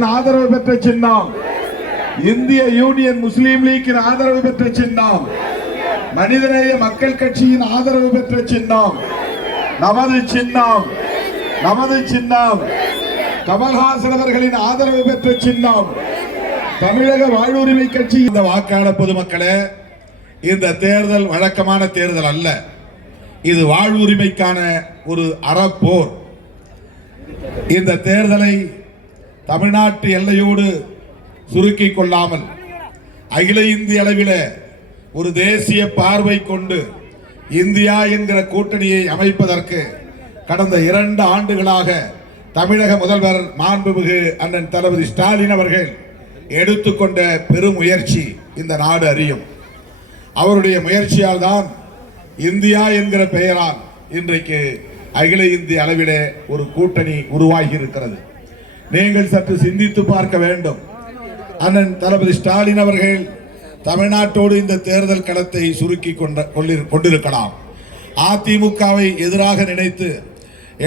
ஆதரவு பெற்ற சின்னம். இந்திய யூனியன் முஸ்லீம் லீக்கின் ஆதரவு பெற்ற சின்னம். மனிதநேய மக்கள் கட்சியின் ஆதரவு பெற்ற சின்னம். நமது சின்னம். நமது சின்னம். கமல்ஹாசன் அவர்களின் ஆதரவு பெற்ற சின்னம். தமிழக வாழ்வுரிமை கட்சி இந்த வாக்காள பொதுமக்களே இந்த தேர்தல் வழக்கமான தேர்தல் அல்ல. இது வாழ்வுரிமைக்கான ஒரு அறப்போர். இந்த தேர்தலை தமிழ்நாட்டு எல்லையோடு சுருக்கிக் கொள்ளாமல் அகில இந்திய அளவில் ஒரு தேசிய பார்வை கொண்டு இந்தியா என்கிற கூட்டணியை அமைப்பதற்கு கடந்த இரண்டு ஆண்டுகளாக தமிழக முதல்வர் மாண்புமிகு அண்ணன் தளபதி ஸ்டாலின் அவர்கள் எடுத்துக்கொண்ட பெரும் முயற்சி இந்த நாடு அறியும். அவருடைய முயற்சியால் தான் இந்தியா என்கிற பெயரால் இன்றைக்கு அகில இந்திய அளவிலே ஒரு கூட்டணி உருவாகி இருக்கிறது. நீங்கள் சற்று சிந்தித்து பார்க்க வேண்டும். அண்ணன் தளபதி ஸ்டாலின் அவர்கள் தமிழ்நாட்டோடு இந்த தேர்தல் களத்தை சுருக்கி கொண்ட கொண்டிருக்கலாம். அதிமுகவை எதிராக நினைத்து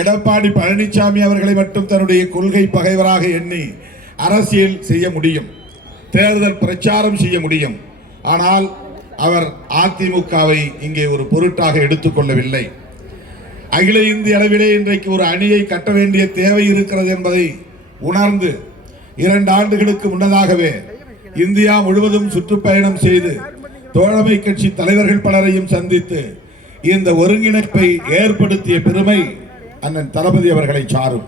எடப்பாடி பழனிசாமி அவர்களை மட்டும் தன்னுடைய கொள்கை பகைவராக எண்ணி அரசியல் செய்ய முடியும். தேர்தல் பிரச்சாரம் செய்ய முடியும். ஆனால் அவர் அதிமுகவை இங்கே ஒரு பொருட்டாக எடுத்துக்கொள்ளவில்லை அகில இந்திய அளவிலே இன்றைக்கு ஒரு அணியை கட்ட வேண்டிய தேவை இருக்கிறது என்பதை உணர்ந்து இரண்டு ஆண்டுகளுக்கு முன்னதாகவே இந்தியா முழுவதும் சுற்றுப்பயணம் செய்து தோழமை கட்சி தலைவர்கள் பலரையும் சந்தித்து இந்த ஒருங்கிணைப்பை ஏற்படுத்திய பெருமை அண்ணன் தளபதி அவர்களை சாரும்.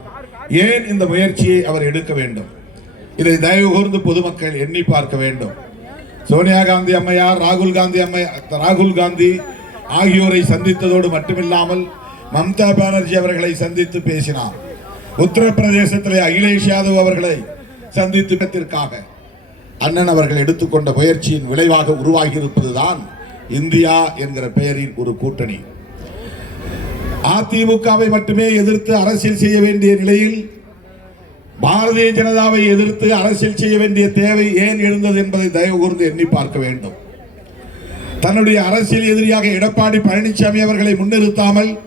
ஏன் இந்த முயற்சியை அவர் எடுக்க வேண்டும்? இதை தயவு கூர்ந்து பொதுமக்கள் எண்ணி பார்க்க வேண்டும். சோனியா காந்தி அம்மையார் ராகுல் காந்தி அம்மையார் ராகுல் காந்தி ஆகியோரை சந்தித்ததோடு மட்டுமில்லாமல் மம்தா பானர்ஜி அவர்களை சந்தித்து பேசினார். உத்தரப்பிரதேசத்திலே அகிலேஷ் யாதவ் அவர்களை சந்தித்திட்டத்திற்காக அண்ணன் அவர்கள் எடுத்துக்கொண்ட முயற்சியின் விளைவாக உருவாகி இருப்பதுதான் இந்தியா என்கிற பெயரின் ஒரு கூட்டணி. அதிமுகவை மட்டுமே எதிர்த்து அரசியல் செய்ய வேண்டிய நிலையில் பாரதிய ஜனதாவை எதிர்த்து அரசியல் செய்ய வேண்டிய தேவை ஏன் எழுந்தது என்பதை தயவு கூர்ந்து எண்ணி பார்க்க வேண்டும். தன்னுடைய அரசியல் எதிரியாக எடப்பாடி பழனிசாமி அவர்களை முன்னிறுத்தாமல்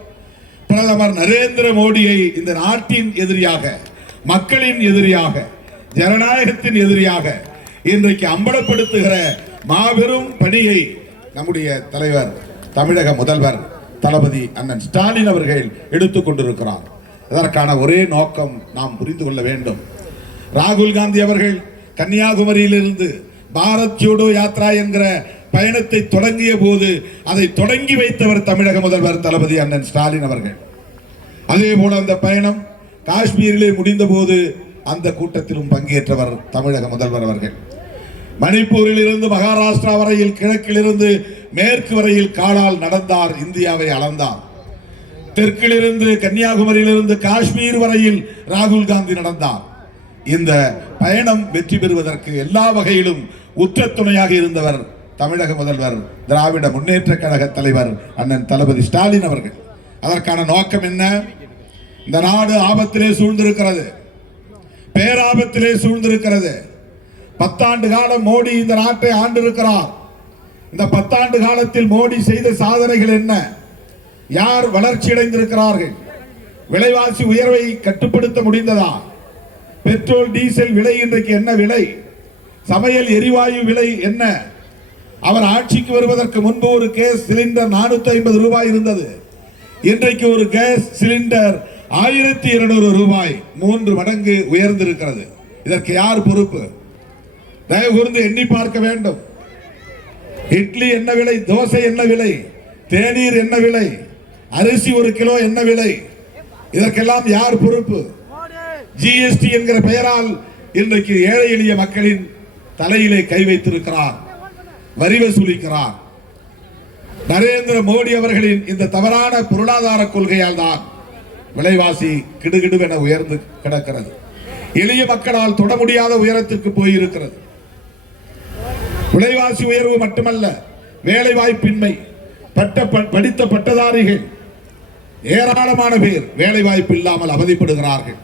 பிரதமர் நரேந்திர மோடியை இந்த நாட்டின் எதிரியாக மக்களின் எதிரியாக ஜனநாயகத்தின் எதிரியாக இன்றைக்கு அம்பலப்படுத்துகிற மாபெரும் பணியை நம்முடைய தலைவர் தமிழக முதல்வர் தளபதி அண்ணன் ஸ்டாலின் அவர்கள் எடுத்துக் கொண்டிருக்கிறார். இதற்கான ஒரே நோக்கம் நாம் புரிந்து கொள்ள வேண்டும். ராகுல் காந்தி அவர்கள் கன்னியாகுமரியிலிருந்து பாரத் ஜோடோ யாத்ரா என்கிற பயணத்தை தொடங்கிய போது அதை தொடங்கி வைத்தவர் தமிழக முதல்வர் தளபதி அண்ணன் ஸ்டாலின் அவர்கள். அதே போல அந்த பயணம் காஷ்மீரிலே முடிந்த போது அந்த கூட்டத்திலும் பங்கேற்றவர் தமிழக முதல்வர் அவர்கள். மணிப்பூரில் இருந்து மகாராஷ்டிரா வரையில் கிழக்கிலிருந்து மேற்கு வரையில் காலால் நடந்தார் இந்தியாவை அளந்தார். தெற்கிலிருந்து கன்னியாகுமரியிலிருந்து காஷ்மீர் வரையில் ராகுல் காந்தி நடந்தார். இந்த பயணம் வெற்றி பெறுவதற்கு எல்லா வகையிலும் உற்ற துணையாக இருந்தவர் தமிழக முதல்வர் திராவிட முன்னேற்ற கழக தலைவர் அண்ணன் தளபதி ஸ்டாலின் அவர்கள். அதற்கான நோக்கம் என்ன? இந்த நாடு ஆபத்திலே சூழ்ந்திருக்கிறது. பேராபத்திலே சூழ்ந்திருக்கிறது. பத்தாண்டு காலம் மோடி இந்த நாட்டை ஆண்டிருக்கிறார். இந்த பத்தாண்டு காலத்தில் மோடி செய்த சாதனைகள் என்ன? யார் வளர்ச்சி அடைந்திருக்கிறார்கள்? விலைவாசி உயர்வை கட்டுப்படுத்த முடிந்ததா? பெட்ரோல் டீசல் விலை இன்றைக்கு என்ன விலை? சமையல் எரிவாயு விலை என்ன? அவர் ஆட்சிக்கு வருவதற்கு முன்பு ஒரு கேஸ் சிலிண்டர் நானூத்தி ஐம்பது ரூபாய் இருந்தது. இன்றைக்கு ஒரு கேஸ் சிலிண்டர் ஆயிரத்தி இருநூறு ரூபாய் மூன்று மடங்கு உயர்ந்திருக்கிறது. இதற்கு யார் பொறுப்பு? தயவு கூர்ந்து எண்ணி பார்க்க வேண்டும். இட்லி என்ன விலை தோசை என்ன விலை தேநீர் என்ன விலை அரிசி ஒரு கிலோ என்ன விலை? இதற்கெல்லாம் யார் பொறுப்பு? ஜிஎஸ்டி என்கிற பெயரால் இன்றைக்கு ஏழை எளிய மக்களின் தலையிலே கை வைத்திருக்கிறார். வரி வசூலிக்கிறார் நரேந்திர மோடி அவர்களின் இந்த தவறான பொருளாதார கொள்கையால் தான் விலைவாசி கிடுகிடுவென உயர்ந்து கிடக்கிறது. எளிய மக்களால் தொட முடியாத உயரத்திற்கு போயிருக்கிறது. விலைவாசி உயர்வு மட்டுமல்ல வேலை வாய்ப்பின்மை பட்ட ப- படித்த பட்டதாரிகள் ஏராளமான பேர் வேலை வாய்ப்பு இல்லாமல் அவதிப்படுகிறார்கள்.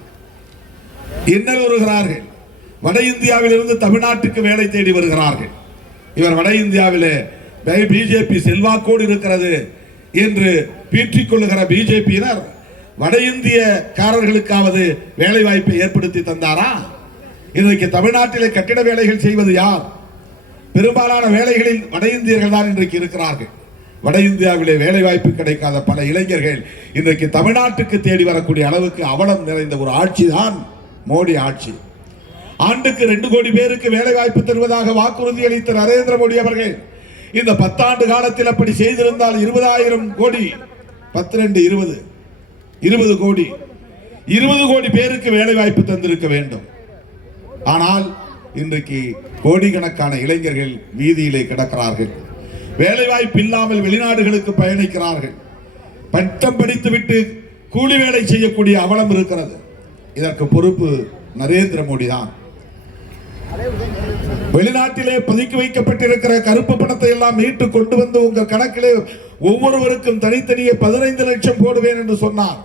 இன்னல் வருகிறார்கள் வட இந்தியாவிலிருந்து தமிழ்நாட்டுக்கு வேலை தேடி வருகிறார்கள். இவர் வட இந்தியாவிலே பிஜேபி செல்வாக்கோடு இருக்கிறது என்று பீற்றிக் கொள்ளுகிற பிஜேபியினர் வட இந்தியக்காரர்களுக்காவது வேலை வாய்ப்பை ஏற்படுத்தி தந்தாரா? இன்றைக்கு தமிழ்நாட்டிலே கட்டிட வேலைகள் செய்வது யார்? பெரும்பாலான வேலைகளில் வட இந்தியர்கள் தான் இன்றைக்கு இருக்கிறார்கள். வட இந்தியாவிலே வேலை வாய்ப்பு கிடைக்காத பல இளைஞர்கள் இன்றைக்கு தமிழ்நாட்டுக்கு தேடி வரக்கூடிய அளவுக்கு அவலம் நிறைந்த ஒரு ஆட்சி தான் மோடி ஆட்சி. ஆண்டுக்கு ரெண்டு கோடி பேருக்கு வேலை வாய்ப்பு தருவதாக வாக்குறுதி அளித்த நரேந்திர மோடி அவர்கள். இந்த பத்தாண்டு காலத்தில் அப்படி செய்திருந்தால் இருபதாயிரம் கோடி பத்து ரெண்டு இருபது இருபது கோடி இருபது கோடி பேருக்கு வேலை வாய்ப்பு தந்திருக்க வேண்டும். ஆனால் இன்றைக்கு கோடிக்கணக்கான இளைஞர்கள் வீதியிலே கிடக்கிறார்கள். வேலை வாய்ப்பு இல்லாமல் வெளிநாடுகளுக்கு பயணிக்கிறார்கள். பட்டம் படித்துவிட்டு கூலி வேலை செய்யக்கூடிய அவலம் இருக்கிறது. இதற்கு பொறுப்பு நரேந்திர மோடி தான் வெளிநாட்டிலே பதுக்கி வைக்கப்பட்டிருக்கிற கருப்பு பணத்தை எல்லாம் மீட்டு கொண்டு வந்து உங்கள் கணக்கிலே ஒவ்வொருவருக்கும் தனித்தனியே பதினைந்து லட்சம் போடுவேன் என்று சொன்னார்.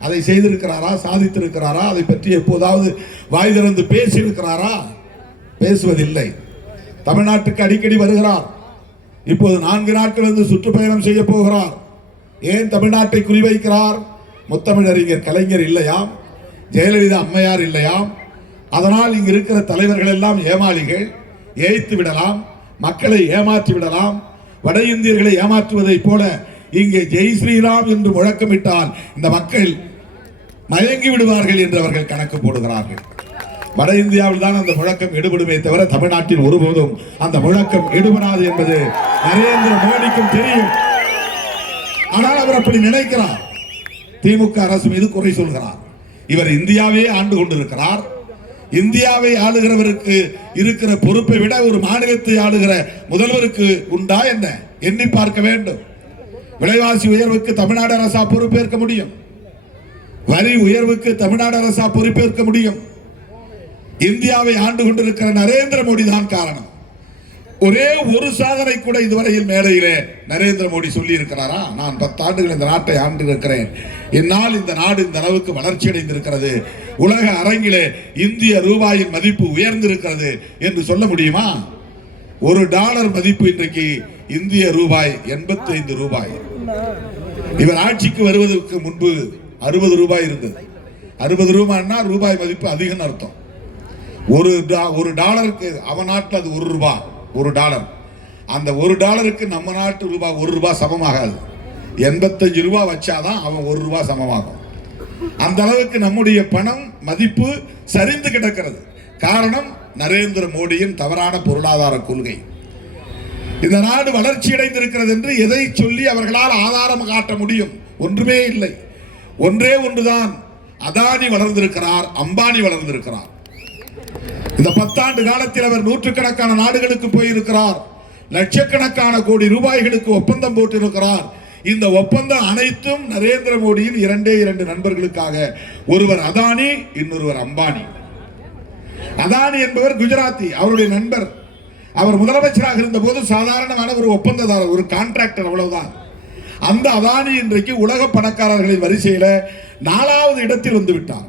அதை செய்திருக்கிறாரா? சாதித்திருக்கிறாரா? அதை பற்றி எப்போதாவது வாய் திறந்து பேசியிருக்கிறாரா? பேசுவதில்லை. தமிழ்நாட்டுக்கு அடிக்கடி வருகிறார். இப்போது நான்கு நாட்கள் இருந்து சுற்றுப்பயணம் செய்ய போகிறார். ஏன் தமிழ்நாட்டை குறிவைக்கிறார்? முத்தமிழறிஞர் கலைஞர் இல்லையாம்? ஜெயலலிதா அம்மையார் இல்லையாம்? அதனால் இங்கு இருக்கிற தலைவர்கள் எல்லாம் ஏமாளிகள் ஏய்த்து விடலாம் மக்களை ஏமாற்றி விடலாம் வட இந்தியர்களை ஏமாற்றுவதைப் போல இங்கே ஜெய் ஸ்ரீராம் என்று முழக்கமிட்டால் இந்த மக்கள் மயங்கி விடுவார்கள் என்று அவர்கள் கணக்கு போடுகிறார்கள். வட இந்தியாவில் தான் அந்த முழக்கம் எடுபடுமே தவிர தமிழ்நாட்டில் ஒருபோதும் அந்த முழக்கம் எடுபடாது என்பது நரேந்திர மோடிக்கும் தெரியும். ஆனால் அவர் அப்படி நினைக்கிறார். திமுக அரசு மீது குறை சொல்கிறார். இவர் இந்தியாவே ஆண்டு கொண்டிருக்கிறார். இந்தியாவை ஆளுகிறவருக்கு இருக்கிற பொறுப்பை விட ஒரு மாநிலத்தை ஆளுகிற முதல்வருக்கு உண்டா என்ன? எண்ணி பார்க்க வேண்டும். விலைவாசி உயர்வுக்கு தமிழ்நாடு அரசா பொறுப்பேற்க முடியும். வரி உயர்வுக்கு தமிழ்நாடு அரசா பொறுப்பேற்க முடியும். இந்தியாவை ஆண்டு கொண்டிருக்கிற நரேந்திர மோடி தான் காரணம். ஒரே ஒரு சாதனை கூட இதுவரையில் மேடையிலே நரேந்திர மோடி சொல்லி இருக்கிறாரா நான் பத்தாண்டுகள் இந்த நாட்டை ஆண்டு இருக்கிறேன். என்னால் இந்த நாடு இந்த அளவுக்கு வளர்ச்சி அடைந்திருக்கிறது உலக அரங்கிலே இந்திய ரூபாயின் மதிப்பு உயர்ந்திருக்கிறது என்று சொல்ல முடியுமா? ஒரு டாலர் மதிப்பு இன்றைக்கு இந்திய ரூபாய் 85 ரூபாய். இவர் ஆட்சிக்கு வருவதற்கு முன்பு அறுபது ரூபாய் இருந்தது. அறுபது ரூபாய்னா ரூபாய் மதிப்பு அதிகம் அர்த்தம். ஒரு டா- ஒரு டாலருக்கு அவன் நாட்டில் அது ஒரு ரூபா ஒரு டாலர். அந்த ஒரு டாலருக்கு நம்ம நாட்டு ரூபாய் ஒரு ரூபாய் சமமாகாது. எண்பத்தஞ்சு ரூபாய் வச்சாதான் அவன் ஒரு ரூபாய் சமமாகும். அந்த அளவுக்கு நம்முடைய பணம் மதிப்பு சரிந்து கிடக்கிறது. காரணம் நரேந்திர மோடியின் தவறான பொருளாதார கொள்கை. இந்த நாடு வளர்ச்சி அடைந்திருக்கிறது என்று எதை சொல்லி அவர்களால் ஆதாரம் காட்ட முடியும்? ஒன்றுமே இல்லை. ஒன்றே ஒன்றுதான். அதானி வளர்ந்திருக்கிறார் அம்பானி வளர்ந்திருக்கிறார். இந்த பத்தாண்டு காலத்தில் அவர் நூற்றுக்கணக்கான நாடுகளுக்கு போயிருக்கிறார். லட்சக்கணக்கான கோடி ரூபாய்களுக்கு ஒப்பந்தம் போட்டிருக்கிறார். இந்த ஒப்பந்தம் அனைத்தும் நரேந்திர மோடியின் இரண்டே இரண்டு நண்பர்களுக்காக. ஒருவர் அதானி இன்னொருவர் அம்பானி. அதானி என்பவர் குஜராத்தி அவருடைய நண்பர். அவர் முதலமைச்சராக இருந்தபோது சாதாரணமான ஒரு ஒப்பந்ததாரர் ஒரு கான்ட்ராக்டர் அவ்வளவுதான். அந்த அதானி இன்றைக்கு உலக பணக்காரர்களின் வரிசையில நாலாவது இடத்தில் வந்து விட்டார்.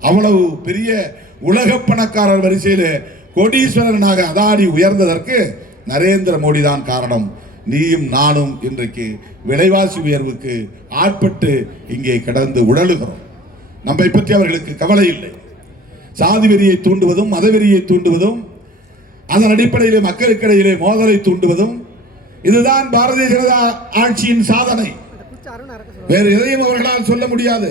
அவ்வளவு பெரிய உலக பணக்காரர் வரிசையில கோடீஸ்வரனாக அதானி உயர்ந்ததற்கு நரேந்திர மோடி தான் காரணம். நீயும் நானும் இன்றைக்கு விலைவாசி உயர்வுக்கு ஆட்பட்டு இங்கே கடந்து உழலுகிறோம் நம்மை பற்றி அவர்களுக்கு கவலை இல்லை. சாதி வெறியை தூண்டுவதும் மதவெறியை தூண்டுவதும் அதன் அடிப்படையிலே மக்களுக்கிடையிலே மோதலை தூண்டுவதும் இதுதான் பாரதிய ஜனதா ஆட்சியின் சாதனை. வேறு எதையும் அவர்களால் சொல்ல முடியாது.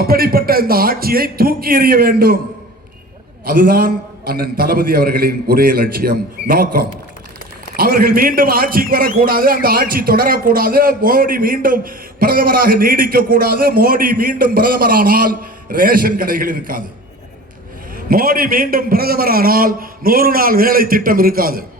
அப்படிப்பட்ட இந்த ஆட்சியை தூக்கி எறிய வேண்டும். அதுதான் அண்ணன் தளபதி அவர்களின் ஒரே லட்சியம் நோக்கம். அவர்கள் மீண்டும் ஆட்சிக்கு வரக்கூடாது அந்த ஆட்சி தொடரக்கூடாது. மோடி மீண்டும் பிரதமராக நீடிக்க கூடாது மோடி மீண்டும் பிரதமரானால் ரேஷன் கடைகள் இருக்காது. மோடி மீண்டும் பிரதமரானால் நூறு நாள் வேலை திட்டம் இருக்காது.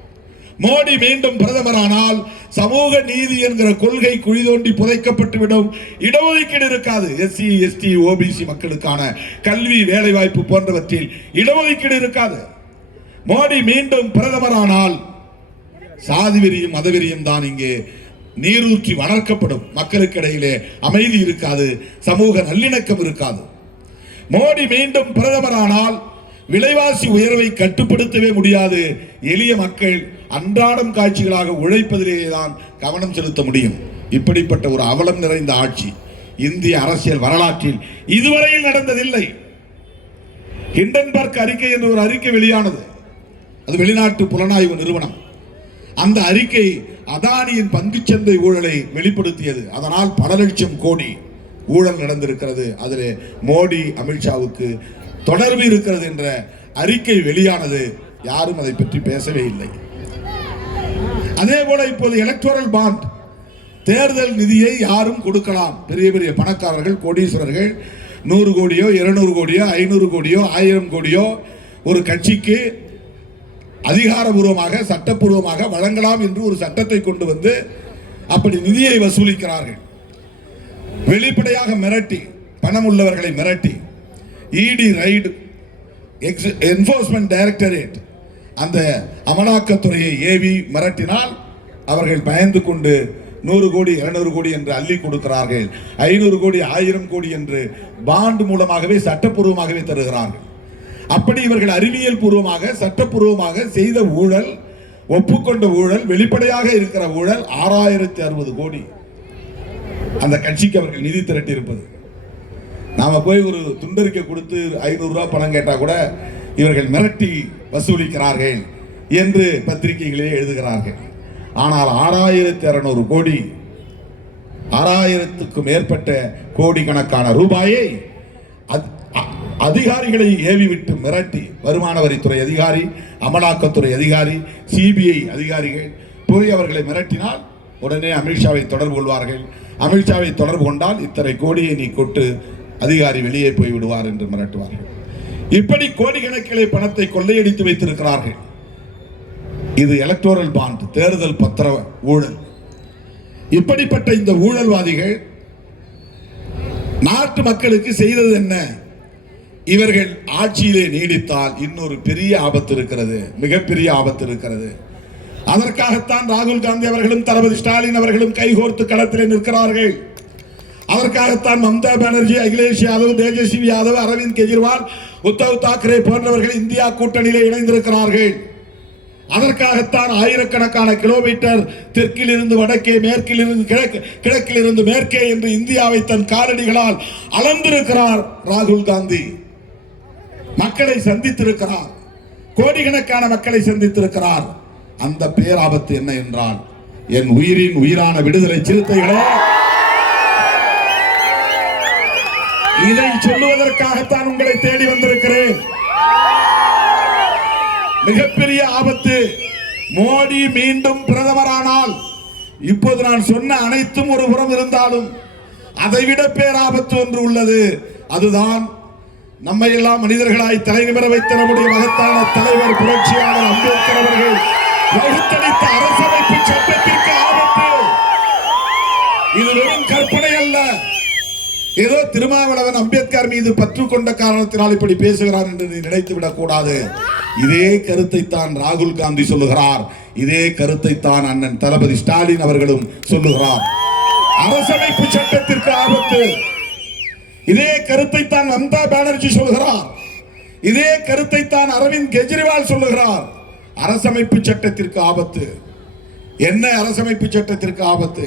மோடி மீண்டும் பிரதமரானால் சமூக நீதி என்கிற கொள்கை குழி தோண்டி புதைக்கப்பட்டுவிடும். இடஒதுக்கீடு இருக்காது. எஸ்சி எஸ்டி ஓபிசி மக்களுக்கான கல்வி வேலைவாய்ப்பு போன்றவற்றில் இடஒதுக்கீடு இருக்காது. மோடி மீண்டும் பிரதமரானால் சாதி வெறியும் மதவெறியும் தான் இங்கே நீரூற்றி வளர்க்கப்படும். மக்களுக்கிடையிலே அமைதி இருக்காது சமூக நல்லிணக்கம் இருக்காது. மோடி மீண்டும் பிரதமரானால் விலைவாசி உயர்வை கட்டுப்படுத்தவே முடியாது. எளிய மக்கள் அன்றாடம் காட்சிகளாக உழைப்பதிலேயே தான் கவனம் செலுத்த முடியும். இப்படிப்பட்ட ஒரு அவலம் நிறைந்த ஆட்சி இந்திய அரசியல் வரலாற்றில் இதுவரையில் நடந்ததில்லை. ஹிண்டன்பர்க் அறிக்கை என்ற ஒரு அறிக்கை வெளியானது. அது வெளிநாட்டு புலனாய்வு நிறுவனம். அந்த அறிக்கை அதானியின் பங்குச்சந்தை ஊழலை வெளிப்படுத்தியது. அதனால் பல லட்சம் கோடி ஊழல் நடந்திருக்கிறது. அதில் மோடி அமித்ஷாவுக்கு தொடர்பு இருக்கிறது என்ற அறிக்கை வெளியானது. யாரும் அதை பற்றி பேசவே இல்லை. அதே போல இப்போது எலக்டோரல் பாண்ட் தேர்தல் நிதியை யாரும் கொடுக்கலாம். பெரிய பெரிய பணக்காரர்கள் கோடீஸ்வரர்கள் நூறு கோடியோ இருநூறு கோடியோ ஐநூறு கோடியோ ஆயிரம் கோடியோ ஒரு கட்சிக்கு அதிகாரபூர்வமாக சட்டப்பூர்வமாக வழங்கலாம் என்று ஒரு சட்டத்தை கொண்டு வந்து அப்படி நிதியை வசூலிக்கிறார்கள். வெளிப்படையாக மிரட்டி பணம் உள்ளவர்களை மிரட்டி இடி ரைடு என்போர்ஸ்மெண்ட் டைரக்டரேட் அந்த அமலாக்கத்துறையை ஏவி மிரட்டினால் அவர்கள் பயந்து கொண்டு நூறு கோடி இருநூறு கோடி என்று அள்ளி கொடுக்கிறார்கள். ஐநூறு கோடி ஆயிரம் கோடி என்று பாண்ட் மூலமாகவே சட்டப்பூர்வமாகவே தருகிறார்கள். அப்படி இவர்கள் அறிவியல் பூர்வமாக சட்டப்பூர்வமாக செய்த ஊழல் ஒப்புக்கொண்ட ஊழல் வெளிப்படையாக இருக்கிற ஊழல் ஆறாயிரத்தி அறுபது கோடி. அந்த கட்சிக்கு அவர்கள் நிதி திரட்டி இருப்பது நாம போய் ஒரு துண்டறிக்கை கொடுத்து ஐநூறுரூவா பணம் கேட்டால் கூட இவர்கள் மிரட்டி வசூலிக்கிறார்கள் என்று பத்திரிகைகளே எழுதுகிறார்கள். ஆனால் ஆறாயிரத்தி அறுநூறு கோடி ஆறாயிரத்துக்கும் மேற்பட்ட கோடிக்கணக்கான ரூபாயை அதிகாரிகளை ஏவிவிட்டு மிரட்டி வருமான வரித்துறை அதிகாரி அமலாக்கத்துறை அதிகாரி சிபிஐ அதிகாரிகள் போய் அவர்களை மிரட்டினால் உடனே அமித்ஷாவை தொடர்பு கொள்வார்கள். அமித்ஷாவை தொடர்பு கொண்டால் இத்தனை கோடியை நீ கொட்டு அதிகாரி வெளியே போய் விடுவார் என்று மிரட்டுவார்கள். இப்படி கோடிக்கணக்கிலே பணத்தை கொள்ளையடித்து வைத்திருக்கிறார்கள். இது எலக்டோரல் பாண்ட் தேர்தல் பத்திர ஊழல். இப்படிப்பட்ட இந்த ஊழல்வாதிகள் நாட்டு மக்களுக்கு செய்தது என்ன? இவர்கள் ஆட்சியிலே நீடித்தால் இன்னொரு பெரிய ஆபத்து இருக்கிறது மிகப்பெரிய ஆபத்து இருக்கிறது. அதற்காகத்தான் ராகுல் காந்தி அவர்களும் தளபதி ஸ்டாலின் அவர்களும் கைகோர்த்து களத்திலே நிற்கிறார்கள். அதற்காகத்தான் மம்தா பானர்ஜி அகிலேஷ் யாதவ் தேஜஸ்வி யாதவ் அரவிந்த் கெஜ்ரிவால் உத்தவ் தாக்கரே போன்றவர்கள் இந்தியா கூட்டணியிலே இணைந்திருக்கிறார்கள். அதற்காகத்தான் ஆயிரக்கணக்கான கிலோமீட்டர் தெற்கில் இருந்து வடக்கே மேற்கில் இருந்து கிழக்கு கிழக்கில் இருந்து மேற்கே என்று இந்தியாவை தன் காலடிகளால் அளந்திருக்கிறார் ராகுல் காந்தி. மக்களை சந்தித்திருக்கிறார். கோடிக்கணக்கான மக்களை சந்தித்திருக்கிறார். அந்த பேராபத்து என்ன என்றால் என் உயிரின் உயிரான விடுதலை சிறுத்தைகளே இதை சொல்லுவதற்காகத்தான் உங்களை தேடி வந்திருக்கிறேன். மிகப்பெரிய ஆபத்து. மோடி மீண்டும் பிரதமரானால் இப்போது நான் சொன்ன அனைத்தும் ஒரு புறம் இருந்தாலும் அதைவிட பேராபத்து ஒன்று உள்ளது. அதுதான் நம்மை எல்லாம் மனிதர்களாய் தலைநிமிர வைத்த நம்முடைய மகத்தான தலைவர் புரட்சியாளர் அம்பேத்கர் அவர்கள் வகுத்தளித்த அரசமைப்பு சட்டத்திற்கு ஆபத்து. இது வெறும் கற்பனை அல்ல. ஏதோ திருமாவளவன் அம்பேத்கர் மீது பற்று கொண்ட காரணத்தினால் இப்படி பேசுகிறார் என்று நீ நினைத்து விடக்கூடாது இதே கருத்தை தான் ராகுல் காந்தி சொல்லுகிறார். இதே கருத்தை தான் அண்ணன் தளபதி ஸ்டாலின் அவர்களும் சொல்லுகிறார். அரசமைப்பு சட்டத்திற்கு ஆபத்து. இதே கருத்தை தான் மம்தா பானர்ஜி சொல்கிறார். இதே கருத்தை தான் அரவிந்த் கெஜ்ரிவால் சொல்லுகிறார். அரசமைப்பு சட்டத்திற்கு ஆபத்து. என்ன அரசமைப்பு சட்டத்திற்கு ஆபத்து?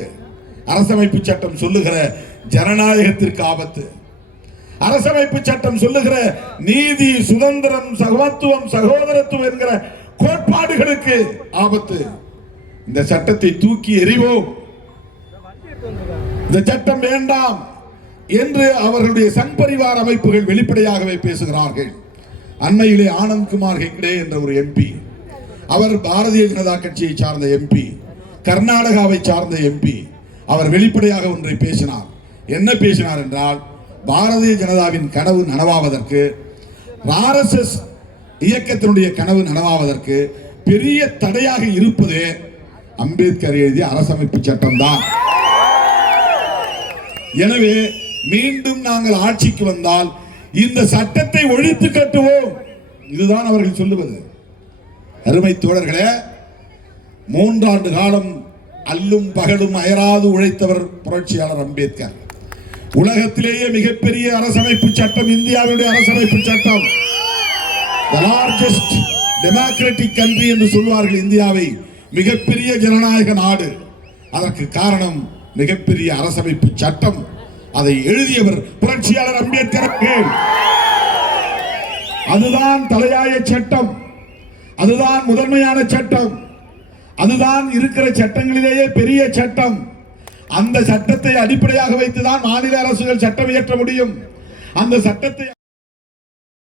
அரசமைப்பு சட்டம் சொல்லுகிற ஜனநாயகத்திற்கு ஆபத்து. அரசமைப்பு சட்டம் சொல்லுகிற நீதி சுதந்திரம் சகோத்துவம் சகோதரத்துவம் என்கிற கோட்பாடுகளுக்கு ஆபத்து. இந்த சட்டத்தை தூக்கி எறிவோம். இந்த சட்டம் வேண்டாம். என்று அவர்களுடைய சங்பரிவார் அமைப்புகள் வெளிப்படையாகவே பேசுகிறார்கள். அண்மையிலே ஆனந்த் குமார் ஹெக்டே என்ற ஒரு எம்பி அவர் பாரதிய ஜனதா கட்சியை சார்ந்த எம்பி கர்நாடகாவை சார்ந்த எம்பி அவர் வெளிப்படையாக ஒன்றை பேசினார். என்ன பேசினார் என்றால் பாரதிய ஜனதாவின் கனவு நனவாவதற்கு ஆர்எஸ்எஸ் இயக்கத்தினுடைய கனவு நனவாவதற்கு பெரிய தடையாக இருப்பது அம்பேத்கர் எழுதிய அரசமைப்பு சட்டம்தான். எனவே மீண்டும் நாங்கள் ஆட்சிக்கு வந்தால் இந்த சட்டத்தை ஒழித்து கட்டுவோம். இதுதான் அவர்கள் சொல்லுவது. அருமை தோழர்களே மூன்றாண்டு காலம் அல்லும் பகலும் அயராது உழைத்தவர் புரட்சியாளர் அம்பேத்கர். உலகத்திலேயே மிகப்பெரிய அரசமைப்பு சட்டம் இந்தியாவுடைய அரசமைப்பு சட்டம். The largest democratic என்று சொல்வார்கள் இந்தியாவை. மிகப்பெரிய ஜனநாயக நாடு. அதற்கு காரணம் மிகப்பெரிய அரசமைப்பு சட்டம். அதை எழுதியவர் புரட்சியாளர் அம்பேத்கர் அதுதான் தலையாய சட்டம். அதுதான் முதன்மையான சட்டம். அதுதான் இருக்கிற சட்டங்களிலேயே பெரிய சட்டம். அந்த சட்டத்தை அடிப்படையாக வைத்துதான் மாநில அரசுகள் சட்டம் இயற்ற முடியும். அந்த சட்டத்தை